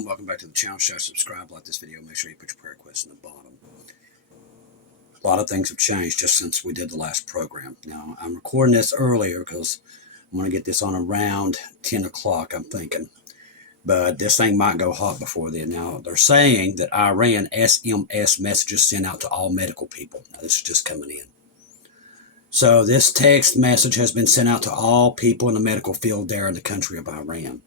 Shalom. Welcome back to the channel. Share, subscribe, like this video. Make sure you put your prayer requests in the bottom. A lot of things have changed just since we did the last program. Now, I'm recording this earlier because I want to get this on around 10 o'clock, I'm thinking. But this thing might go hot before then. Now, they're saying that Iran SMS messages sent out to all medical people. Now, this is just coming in. So this text message has been sent out to all people in the medical field there in the country of Iran.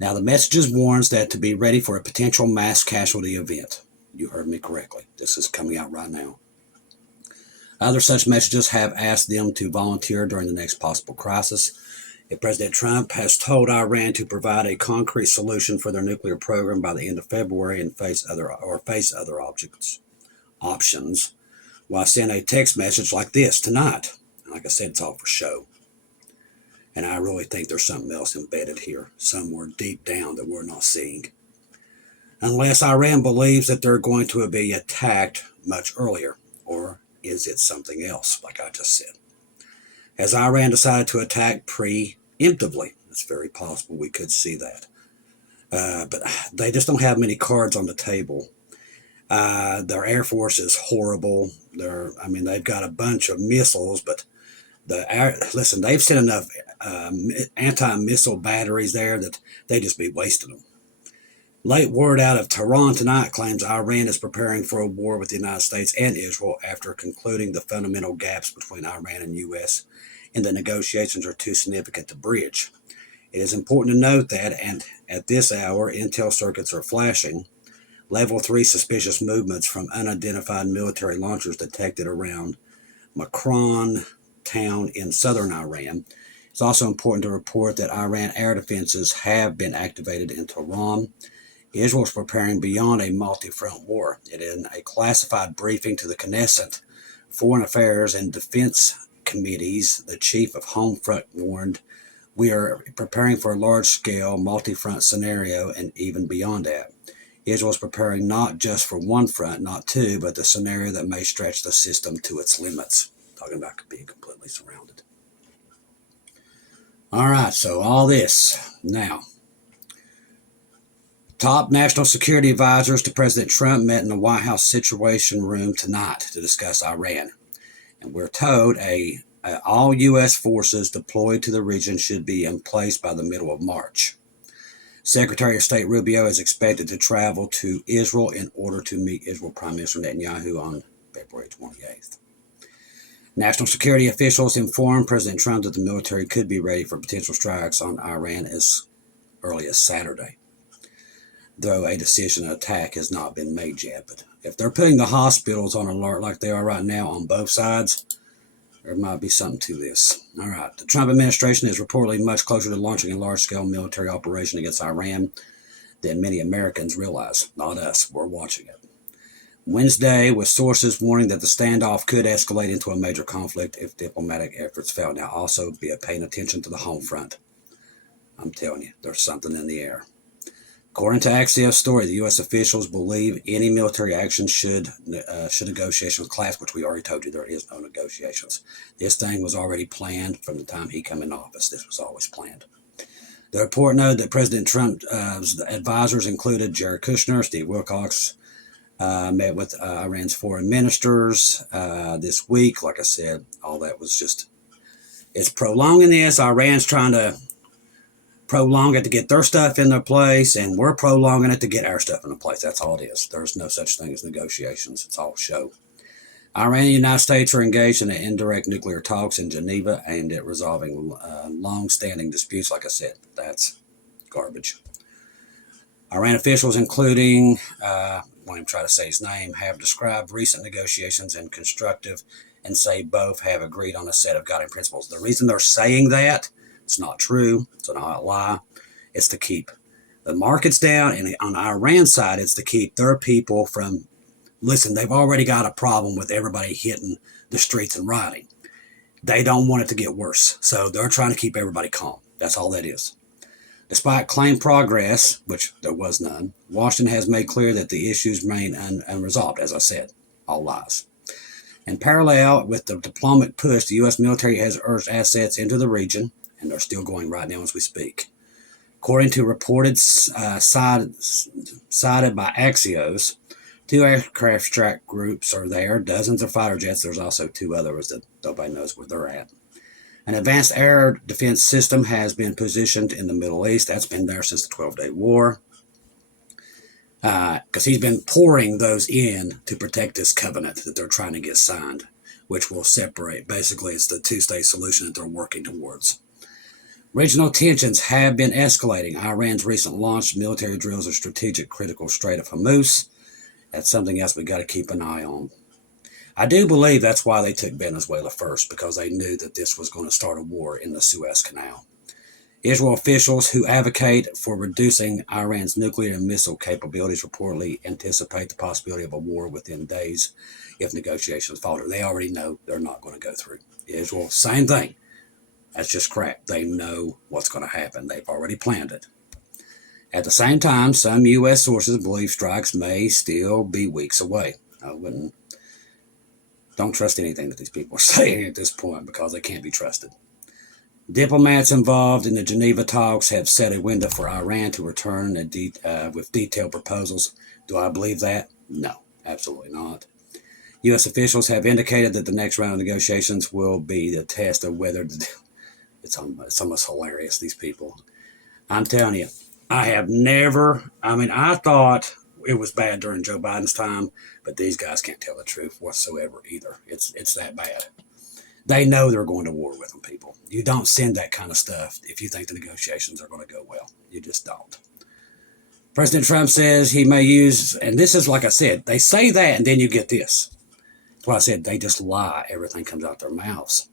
Now, the message warns that to be ready for a potential mass casualty event. You heard me correctly. This is coming out right now. Other such messages have asked them to volunteer during the next possible crisis. If President Trump has told Iran to provide a concrete solution for their nuclear program by the end of February and face other options, well, I send a text message like this tonight. Like I said, it's all for show. And I really think there's something else embedded here, somewhere deep down that we're not seeing. Unless Iran believes that they're going to be attacked much earlier, or is it something else, like I just said? Has Iran decided to attack preemptively? It's very possible we could see that. But they just don't have many cards on the table. Their Air Force is horrible. They've got a bunch of missiles, but listen, they've sent enough anti-missile batteries there that they just be wasting them. Late word out of Tehran tonight claims Iran is preparing for a war with the United States and Israel after concluding the fundamental gaps between Iran and U.S. in the negotiations are too significant to bridge. It is important to note that, and at this hour, intel circuits are flashing. Level 3 suspicious movements from unidentified military launchers detected around Makran town in southern Iran. It's also important to report that Iran air defenses have been activated in Tehran. Israel is preparing beyond a multi-front war. In a classified briefing to the Knesset Foreign Affairs and Defense Committees, the chief of Home Front warned, "We are preparing for a large-scale multi-front scenario and even beyond that. Israel is preparing not just for one front, not two, but the scenario that may stretch the system to its limits." Talking about being completely surrounded. All right, so all this. Now, top national security advisors to President Trump met in the White House Situation Room tonight to discuss Iran. And we're told all U.S. forces deployed to the region should be in place by the middle of March. Secretary of State Rubio is expected to travel to Israel in order to meet Israel Prime Minister Netanyahu on February 28th. National security officials informed President Trump that the military could be ready for potential strikes on Iran as early as Saturday, though a decision to attack has not been made yet. But if they're putting the hospitals on alert like they are right now on both sides, there might be something to this. All right. The Trump administration is reportedly much closer to launching a large-scale military operation against Iran than many Americans realize. Not us. We're watching it. Wednesday, with sources warning that the standoff could escalate into a major conflict if diplomatic efforts fail. Now, also be paying attention to the home front. I'm telling you, there's something in the air. According to Axios story, the U.S. officials believe any military action should negotiations collapse, which we already told you there is no negotiations. This thing was already planned from the time he came in office. This was always planned. The report noted that President Trump's advisors included Jared Kushner, Steve Wilcox, met with Iran's foreign ministers this week. Like I said, all that was just, it's prolonging this. Iran's trying to prolong it to get their stuff in their place, and we're prolonging it to get our stuff in place. That's all it is. There's no such thing as negotiations. It's all show. Iran and the United States are engaged in indirect nuclear talks in Geneva aimed at resolving long-standing disputes. Like I said, that's garbage. Iran officials, including, I won't even try to say his name, have described recent negotiations as constructive and say both have agreed on a set of guiding principles. The reason they're saying that, it's not true, it's not a lie, it's to keep the markets down, and on Iran's side, it's to keep their people from, listen, they've already got a problem with everybody hitting the streets and rioting. They don't want it to get worse, so they're trying to keep everybody calm. That's all that is. Despite claimed progress, which there was none, Washington has made clear that the issues remain unresolved, as I said, all lies. In parallel with the diplomatic push, the U.S. military has urged assets into the region, and they're still going right now as we speak. According to reported cited by Axios, 2 aircraft strike groups are there, dozens of fighter jets. There's also 2 others that nobody knows where they're at. An advanced air defense system has been positioned in the Middle East. That's been there since the 12-Day War. Because he's been pouring those in to protect this covenant that they're trying to get signed, which will separate. Basically, it's the 2-state solution that they're working towards. Regional tensions have been escalating. Iran's recent launched military drills of strategic critical Strait of Hormuz. That's something else we got to keep an eye on. I do believe that's why they took Venezuela first, because they knew that this was going to start a war in the Suez Canal. Israel officials who advocate for reducing Iran's nuclear and missile capabilities reportedly anticipate the possibility of a war within days if negotiations falter. They already know they're not going to go through. Israel, same thing. That's just crap. They know what's going to happen. They've already planned it. At the same time, some U.S. sources believe strikes may still be weeks away. Don't trust anything that these people are saying at this point, because they can't be trusted. Diplomats involved in the Geneva talks have set a window for Iran to return with detailed proposals. Do I believe that? No, absolutely not. U.S. officials have indicated that the next round of negotiations will be the test of whether it's almost hilarious, these people. I'm telling you, I thought it was bad during Joe Biden's time, but these guys can't tell the truth whatsoever either. It's that bad. They know they're going to war with them, people. You don't send that kind of stuff if you think the negotiations are going to go well. You just don't. President Trump says he may use, and this is like I said, they say that and then you get this. That's why I said they just lie. Everything comes out their mouths.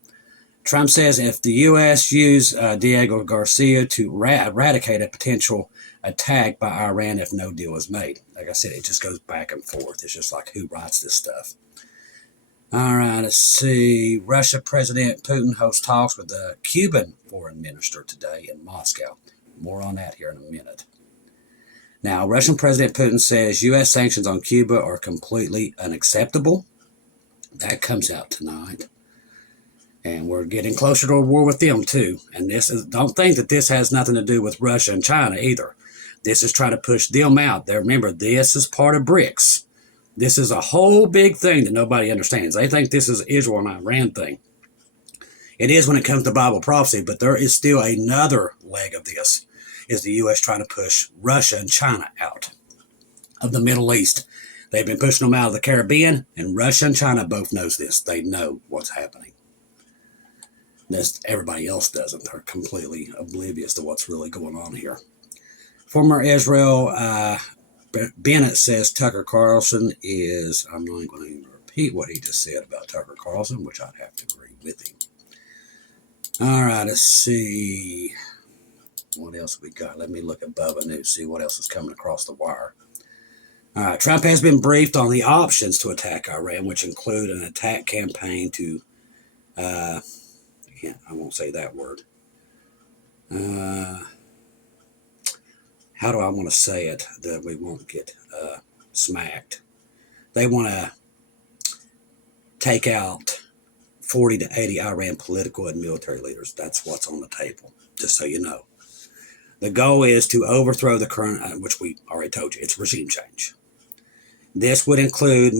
Trump says if the U.S. use Diego Garcia to eradicate a potential attack by Iran if no deal is made. Like I said, it just goes back and forth. It's just like, who writes this stuff? All right, let's see. Russia President Putin hosts talks with the Cuban foreign minister today in Moscow. More on that here in a minute. Now, Russian President Putin says U.S. sanctions on Cuba are completely unacceptable. That comes out tonight. And we're getting closer to a war with them, too. And don't think that this has nothing to do with Russia and China either. This is trying to push them out. Remember, this is part of BRICS. This is a whole big thing that nobody understands. They think this is Israel and Iran thing. It is when it comes to Bible prophecy, but there is still another leg of this, is the U.S. trying to push Russia and China out of the Middle East. They've been pushing them out of the Caribbean, and Russia and China both knows this. They know what's happening. Everybody else doesn't. They're completely oblivious to what's really going on here. Former Israel Bennett says Tucker Carlson is, I'm not going to even repeat what he just said about Tucker Carlson, which I'd have to agree with him. All right, let's see. What else we got? Let me look at Bubba News, see what else is coming across the wire. All right, Trump has been briefed on the options to attack Iran, which include an attack campaign to, I won't say that word. How do I want to say it that we won't get smacked? They want to take out 40 to 80 Iran political and military leaders. That's what's on the table, just so you know. The goal is to overthrow the current, which we already told you, it's regime change. This would include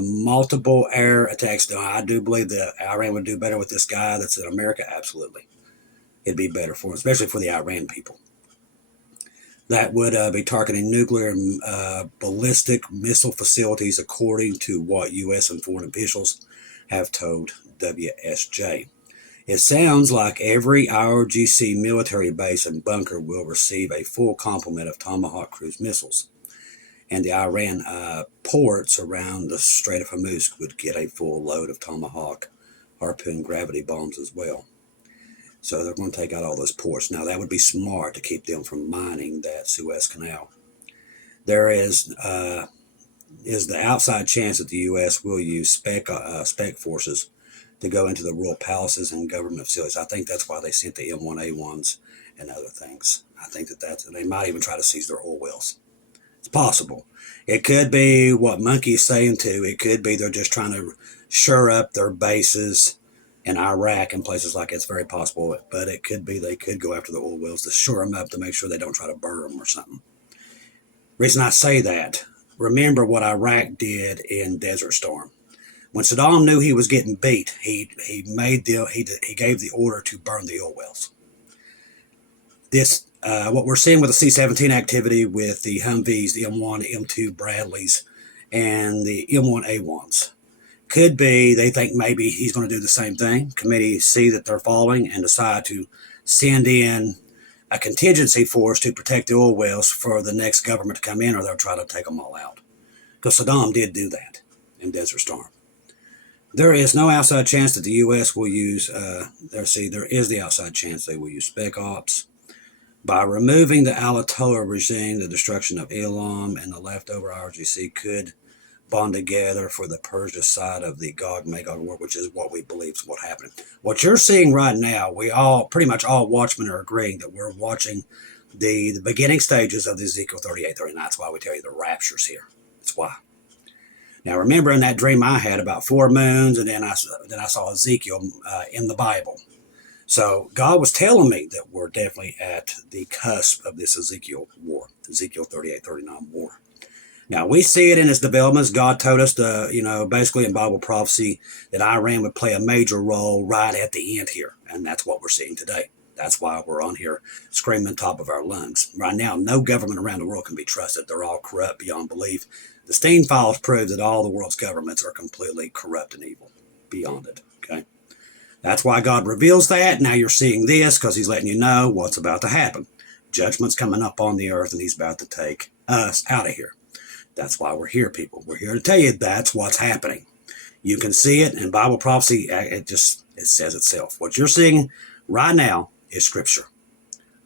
multiple air attacks. Now, I do believe that Iran would do better with this guy that's in America. Absolutely. It'd be better for them, especially for the Iran people. That would be targeting nuclear and ballistic missile facilities, according to what U.S. and foreign officials have told WSJ. It sounds like every IRGC military base and bunker will receive a full complement of Tomahawk cruise missiles. And the Iran ports around the Strait of Hormuz would get a full load of Tomahawk Harpoon gravity bombs as well. So they're going to take out all those ports. Now, that would be smart to keep them from mining that Suez Canal. There is the outside chance that the U.S. will use spec forces to go into the royal palaces and government facilities. I think that's why they sent the M1A1s and other things. I think they might even try to seize their oil wells. It's possible. It could be what Monkey's saying too. It could be they're just trying to shore up their bases in Iraq and places like it's very possible, but it could be they could go after the oil wells to shore them up to make sure they don't try to burn them or something. Reason I say that, remember what Iraq did in Desert Storm. When Saddam knew he was getting beat, he gave the order to burn the oil wells. This what we're seeing with the C-17 activity with the Humvees, the M1, M2 Bradleys, and the M1A1s. Could be they think maybe he's going to do the same thing. Committee see that they're falling and decide to send in a contingency force to protect the oil wells for the next government to come in, or they'll try to take them all out. Because Saddam did do that in Desert Storm. There is no outside chance that the U.S. will use, there is the outside chance they will use spec ops. By removing the Ayatollah regime, the destruction of Islam and the leftover RGC could bond together for the Persia side of the Gog-Magog war, which is what we believe is what happened. What you're seeing right now, pretty much all watchmen are agreeing that we're watching the beginning stages of the Ezekiel 38-39. That's why we tell you the rapture's here. That's why. Now remember in that dream I had about 4 moons, and then I saw Ezekiel in the Bible. So God was telling me that we're definitely at the cusp of this Ezekiel war, Ezekiel 38-39 war. Now, we see it in its developments. God told us, basically in Bible prophecy, that Iran would play a major role right at the end here. And that's what we're seeing today. That's why we're on here screaming top of our lungs. Right now, no government around the world can be trusted. They're all corrupt beyond belief. The Stein files prove that all the world's governments are completely corrupt and evil. Beyond it, okay? That's why God reveals that. Now you're seeing this because he's letting you know what's about to happen. Judgment's coming up on the earth, and he's about to take us out of here. That's why we're here, people. We're here to tell you that's what's happening. You can see it in Bible prophecy. It says itself. What you're seeing right now is Scripture.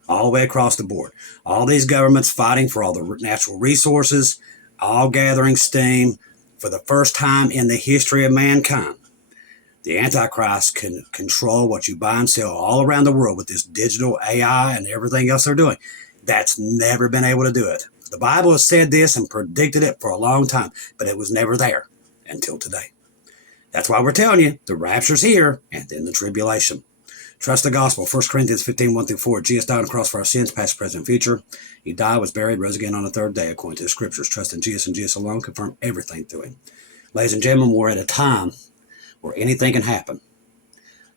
All the way across the board. All these governments fighting for all the natural resources, all gathering steam for the first time in the history of mankind. The Antichrist can control what you buy and sell all around the world with this digital AI and everything else they're doing. That's never been able to do it. The Bible has said this and predicted it for a long time, but it was never there until today. That's why we're telling you the rapture's here and then the tribulation. Trust the gospel. 1 Corinthians 15:1-4. Jesus died on the cross for our sins, past, present, future. He died, was buried, rose again on the third day, according to the scriptures. Trust in Jesus and Jesus alone. Confirm everything through him. Ladies and gentlemen, we're at a time where anything can happen.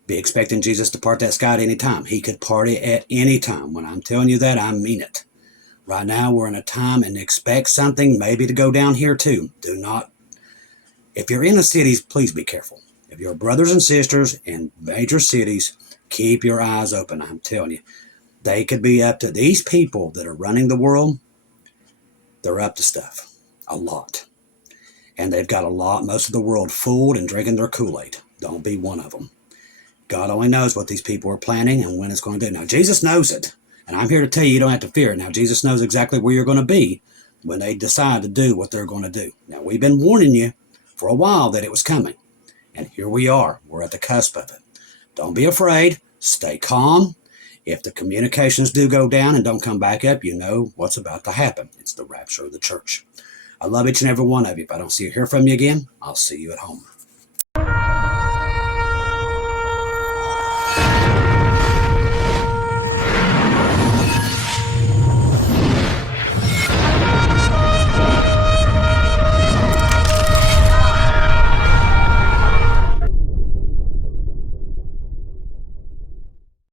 Be expecting Jesus to part that sky at any time. He could party at any time. When I'm telling you that, I mean it. Right now, we're in a time and expect something maybe to go down here too. Do not, if you're in the cities, please be careful. If you're brothers and sisters in major cities, keep your eyes open. I'm telling you, they could be up to, these people that are running the world, they're up to stuff. A lot. And they've got most of the world fooled and drinking their Kool-Aid. Don't be one of them. God only knows what these people are planning and when it's going to do. Now, Jesus knows it. And I'm here to tell you, you don't have to fear it. Now, Jesus knows exactly where you're going to be when they decide to do what they're going to do. Now, we've been warning you for a while that it was coming. And here we are. We're at the cusp of it. Don't be afraid. Stay calm. If the communications do go down and don't come back up, you know what's about to happen. It's the rapture of the church. I love each and every one of you. If I don't see or hear from you again, I'll see you at home.